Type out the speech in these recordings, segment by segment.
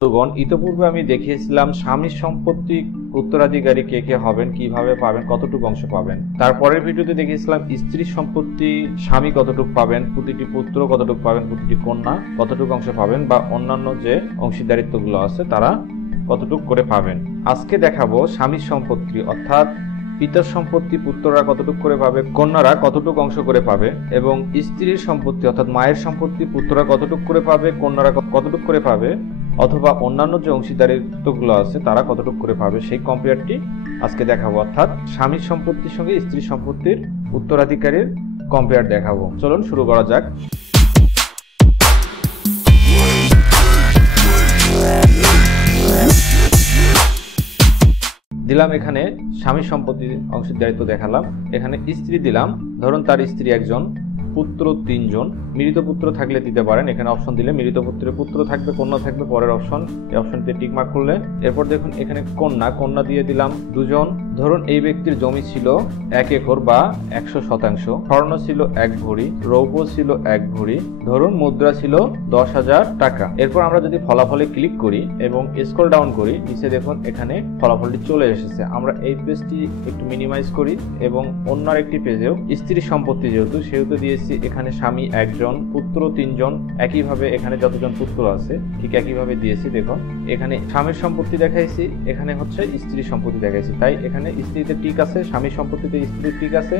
বন্ধুগণ, ইতপূর্বে আমি দেখিয়েছিলাম স্বামীর সম্পত্তি উত্তরাধিকারী কে কে হবেন, কিভাবে পাবেন, কতটুকু অংশ পাবেন। তারপরের ভিডিওতে দেখিয়েছিলাম স্ত্রীর সম্পত্তি স্বামী কতটুকু পাবেন, প্রতিটি পুত্র কতটুকু পাবেন, প্রতিটি কন্যা কতটুকু অংশ পাবেন, বা অন্যান্য যে অংশীদারিত্বগুলো আছে তারা কতটুকু করে পাবেন। আজকে দেখাবো স্বামীর সম্পত্তি অর্থাৎ পিতার সম্পত্তি পুত্ররা কতটুকু করে পাবে, কন্যারা কতটুকু অংশ করে পাবে, এবং স্ত্রীর সম্পত্তি অর্থাৎ মায়ের সম্পত্তি পুত্ররা কতটুকু করে পাবে, কন্যারা কতটুকু করে পাবে, অথবা অন্যান্য যে অংশীদারিত্বগুলো আছে তারা কতটুকু করে পাবে, সেই কম্পেয়ারটি আজকে দেখাবো। অর্থাৎ স্বামীর সম্পত্তির সঙ্গে স্ত্রীর সম্পত্তির উত্তরাধিকারীর কম্পেয়ার দেখাবো। চলুন শুরু করা যাক। দিলাম এখানে স্বামীর সম্পত্তির অংশীদারিত্ব দেখালাম। এখানে স্ত্রী দিলাম, ধরুন তার স্ত্রী একজন, পুত্র 3 জন। মৃত পুত্র থাকলে দিতে পারেন, এখানে অপশন দিলে মৃত পুত্রের পুত্র থাকবে, কন্যা থাকবে পরের অপশন, এই অপশনটিতে টিক মার্ক করলে। এরপর দেখুন এখানে কন্যা দিয়ে দিলাম 2 জন। ধরুন এই ব্যক্তির জমি ছিল 1 একর বা 100%, স্বর্ণ ছিল 1 ভরি, রৌপ্য ছিল 1 ভরি, ধরুন মুদ্রা ছিল 10,000 টাকা। এরপর আমরা যদি ফলাফলে ক্লিক করি এবং স্ক্রল ডাউন করি, নিচে দেখুন এখানে ফলাফলটি চলে এসেছে। আমরা এই পেজটি একটু মিনিমাইজ করি এবং অন্য একটি পেজেও স্ত্রীর সম্পত্তি সেহেতু দিয়েছি এখানে স্বামী 1 জন, পুত্র 3 জন, একইভাবে এখানে যতজন পুত্র আছে ঠিক একইভাবে দিয়েছি। দেখুন এখানে স্বামীর সম্পত্তি দেখাইছি, এখানে হচ্ছে স্ত্রীর সম্পত্তি দেখাইছি, তাই এখানে স্ত্রীতে টিক আছে, স্বামীর সম্পত্তিতে স্ত্রীর টিক আছে,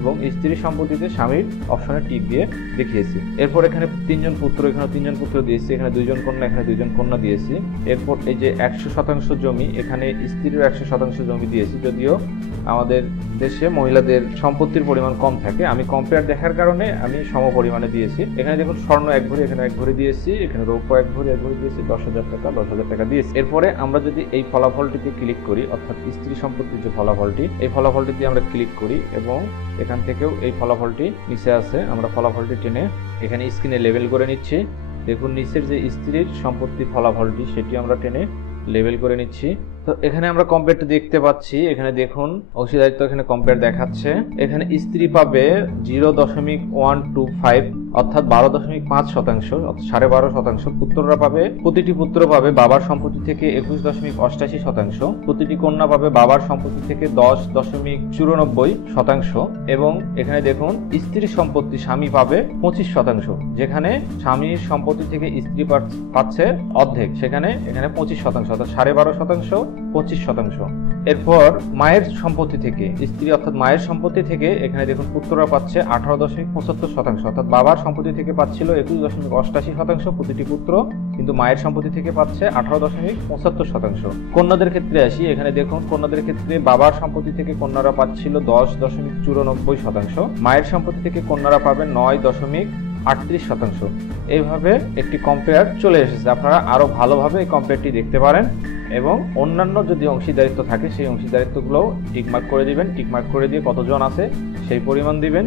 এবং স্ত্রীর সম্পত্তিতে স্বামীর অপশনে টিক দিয়ে দেখিয়েছি। এরপর এখানে 3 জন পুত্র, এখানে 3 জন পুত্র দিয়েছি, এখানে 2 জন কন্যা, এখানে 2 জন কন্যা দিয়েছি। এরপর এই যে 100% জমি, এখানে স্ত্রীর 100% জমি দিয়েছি, যদিও আমাদের দেশে মহিলাদের সম্পত্তির পরিমাণ কম থাকে, আমি কম্পেয়ার দেখার কারণে আমি সম পরিমাণে দিয়েছি। এখানে দেখুন স্বর্ণ 1 ভরি, এখানে 1 ভরি দিয়েছি, এখানে রৌপ্য 1 ভরি দিয়েছি, 10,000 টাকা 10,000 টাকা দিয়েছি। এরপরে আমরা যদি এই ফলাফলটিতে ক্লিক করি, অর্থাৎ স্ত্রী সম্পত্তির যে ফলাফলটি, এই ফলাফলটিতে আমরা ক্লিক করি এবং এখান থেকেও এই ফলাফলটি নিচে আছে, আমরা ফলাফলটি টেনে এখানে স্ক্রিনে লেবেল করে নিচ্ছি। দেখুন নিচের যে স্ত্রীর সম্পত্তির ফলাফলটি সেটি আমরা টেনে লেবেল করে নিচ্ছি। তো এখানে আমরা কম্পেয়ারটা দেখতে পাচ্ছি, এখানে দেখুন অংশীদারিত্ব এখানে কম্পেয়ার দেখাচ্ছে। এখানে স্ত্রী পাবে 0.125 অর্থাৎ 12.5%, 12.5%। পুত্ররা পাবে, প্রতিটি পুত্র পাবে বাবার সম্পত্তি থেকে 21.88%, প্রতিটি কন্যা পাবে বাবার সম্পত্তি থেকে 10.94%, এবং এখানে দেখুন স্ত্রীর সম্পত্তি স্বামী পাবে 25%, যেখানে স্বামীর সম্পত্তি থেকে স্ত্রী পাচ্ছে অর্ধেক, সেখানে এখানে 25%, অর্থাৎ 12.5%, 25%। এরপর মায়ের সম্পত্তি থেকে স্ত্রী অর্থাৎ মায়ের সম্পত্তি থেকে এখানে দেখুন পুত্ররা পাচ্ছে 18.75%, অর্থাৎ বাবার সম্পত্তি থেকে পাচ্ছিল 21.88% প্রতিটি পুত্র, কিন্তু মায়ের সম্পত্তি থেকে পাচ্ছে 18.75%। কন্যাদের ক্ষেত্রে আসি, এখানে দেখুন কন্যাদের ক্ষেত্রে বাবার সম্পত্তি থেকে কন্যারা পাচ্ছিল 10.94%, মায়ের সম্পত্তি থেকে কন্যারা পাবে 9.38%। এইভাবে একটি কম্পেয়ার চলে এসেছে। আপনারা আরো ভালোভাবে এই কম্পেয়ারটি দেখতে পারেন, এবং অন্যান্য যদি অংশীদারিত্ব থাকে সেই অংশীদারিত্বগুলোও টিকমার্ক করে দিবেন। টিকমার্ক করে দিয়ে কতজন আছে সেই পরিমাণ দিবেন,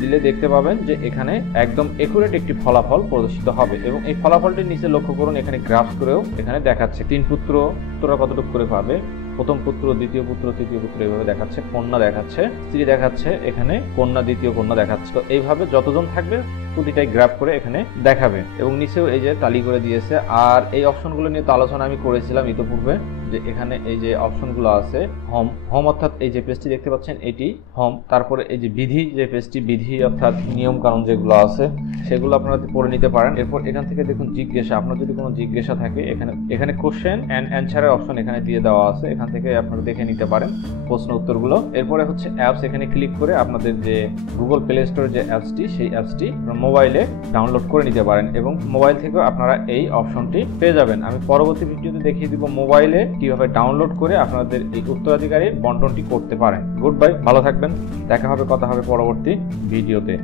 দিলে দেখতে পাবেন যে এখানে একদম একুরেট একটি ফলাফল প্রদর্শিত হবে। এবং এই ফলাফলটির নিচে লক্ষ্য করুন, এখানে গ্রাফ করেও এখানে দেখাচ্ছে 3 পুত্ররা কতটুকু করে পাবে, প্রথম পুত্র, দ্বিতীয় পুত্র, তৃতীয় পুত্র, এইভাবে দেখাচ্ছে। কন্যা দেখাচ্ছে, স্ত্রী দেখাচ্ছে, এখানে কন্যা, দ্বিতীয় কন্যা দেখাচ্ছে। তো এইভাবে যতজন থাকবে প্রতিটাই গ্রাফ করে এখানে দেখাবে, এবং নিচেও এই যে তালি করে দিয়েছে। আর এই অপশনগুলো নিয়ে তো আলোচনা আমি করেছিলাম ইতোপূর্বে, যে এখানে এই যে অপশনগুলো আছে হোম অর্থাৎ এই যে পেজটি দেখতে পাচ্ছেন এটি হোম। তারপরে এই যে বিধি যে পেজটি, বিধি অর্থাৎ নিয়ম কানুন যেগুলো আছে সেগুলো আপনারা পড়ে নিতে পারেন। এরপর এখান থেকে দেখুন জিজ্ঞাসা, আপনার যদি কোনো জিজ্ঞাসা থাকে এখানে কোশ্চেন এন্ড অ্যান্সারের অপশন এখানে দিয়ে দেওয়া আছে, এখান থেকে আপনারা দেখে নিতে পারেন প্রশ্ন উত্তরগুলো। এরপরে হচ্ছে অ্যাপস, এখানে ক্লিক করে আপনাদের যে গুগল প্লে স্টোরের যে অ্যাপসটি সেই অ্যাপসটি মোবাইলে ডাউনলোড করে নিতে পারেন, এবং মোবাইল থেকেও আপনারা এই অপশনটি পেয়ে যাবেন। আমি পরবর্তী ভিডিওতে দেখিয়ে দিব মোবাইলে কিভাবে ডাউনলোড করে আপনাদের এই উত্তরাধিকারীর বন্টনটি করতে পারেন। গুড বাই, ভালো থাকবেন, দেখা হবে, কথা হবে পরবর্তী ভিডিওতে।